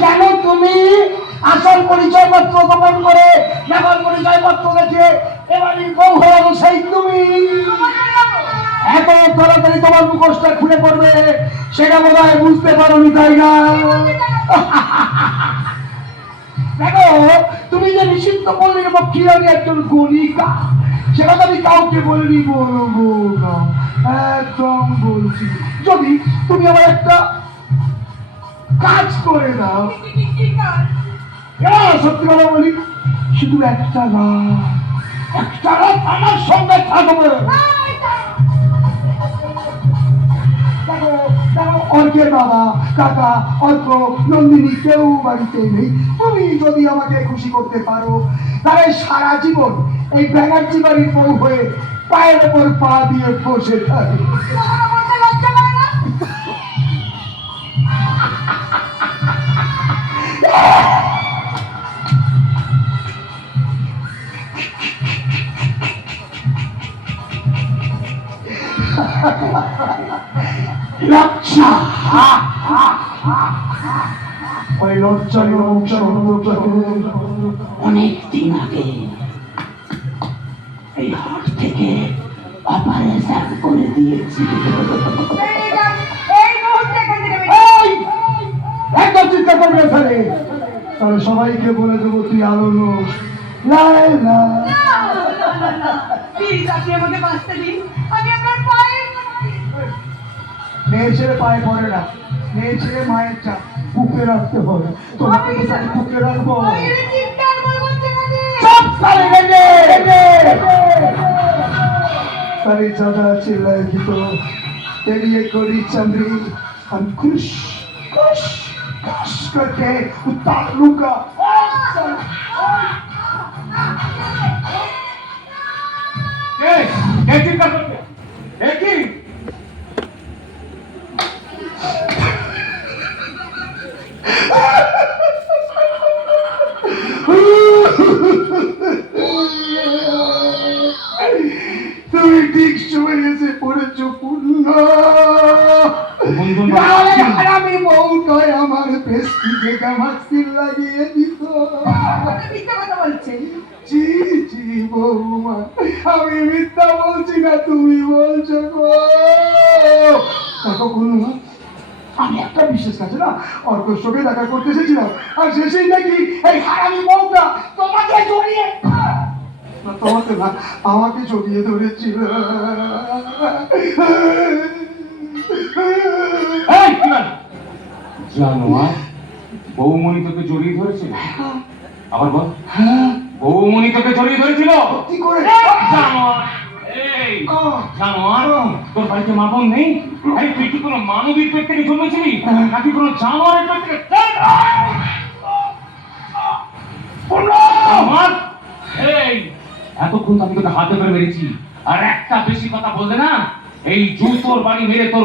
কেন তুমি আসল পরিচয়পত্র গোপন করে নকল পরিচয়পত্র দেখে এবারই বউ হয়ে গেল সেই তুমি এত তাড়াতাড়ি তোমার মুখোশটা খুলে পড়বে সেটা বোধ হয় বুঝতে পারোনি তাই না দেখো নিষিদ্ধ পল্লীর পক্ষী আমি একজন গণিকা সেটা কথা আমি কাউকে বলিনি বলব না একদম বলছি। যদি তুমি আমার একটা কাজ করে দাও সত্যি কথা বলি? শুধু একটা রাত একটা রাত আমার সঙ্গে থাকবে। দেখো অর্কের বাবা, কাকা অর্ক নন্দিনী কেউ বাড়িতে নেই। তুমি যদি আমাকে খুশি করতে পারো, তাহলে সারা জীবন এই ব্যানার্জি বাড়ির বউ হয়ে পায়ের ওপর পা দিয়ে বসে থাকে লজ্জা ওই অনেক দিন আগে এই হাট থেকে অপারেশন করে দিয়েছি একদম চিন্তা করবে এখানে তাহলে সবাইকে বলে দেবো তুই আলো লোক লাইলা প্লিজ আপনি আমাকে বাঁচতে দিন আমি আপনার পায়ে মেয়ে ছেলে পায়ে পড়ে না মেয়ে ছেলে মায়ের চাপ বুকে রাখতে হবে তোমাকে তো তাকে বুকে রাখবো আমি এটা চিৎকার করবো ছেড়ে চুপ করে রেডে রেডে सारी ज्यादा चिल्लाएगी तो तेरी ये गोरी चमड़ी हम खुश खुश खुश करके उतार তুমি ঠিক সময় এসে পড়েছো পূর্ণ। নাহলে আমার মাক্সিল লাগিয়ে দিত। জি জি বৌমা আমি মিথ্যা বলছি না তুমি বলছো গো। কুনুমা আমি একটা বিশেষ কাছে না অর্কর সঙ্গে দেখা করতে এসেছিলাম। আর শেষেই নাকি এই হারামি বউটা তোমাকে জড়িয়ে তোমাকে না আমাকে জড়িয়ে ধরেছিল? জানোয়ার বৌমণি তোকে জড়িয়ে ধরেছিল? আবার বল। হ্যাঁ। বৌমণি তোকে জড়িয়ে ধরেছিল? কি করে? জানোয়ার তোর বাড়িতে মা বোন নেই? তুই কি কোনো মানবীর পেট থেকে জন্মেছিলি? নাকি কোনো জানোয়ারের পেট থেকে? এতক্ষণ তো আমি তোকে হাতে করে মেরেছি। আর একটা বেশি কথা বলবে না? এই জুতোর বাড়ি মেরে তোর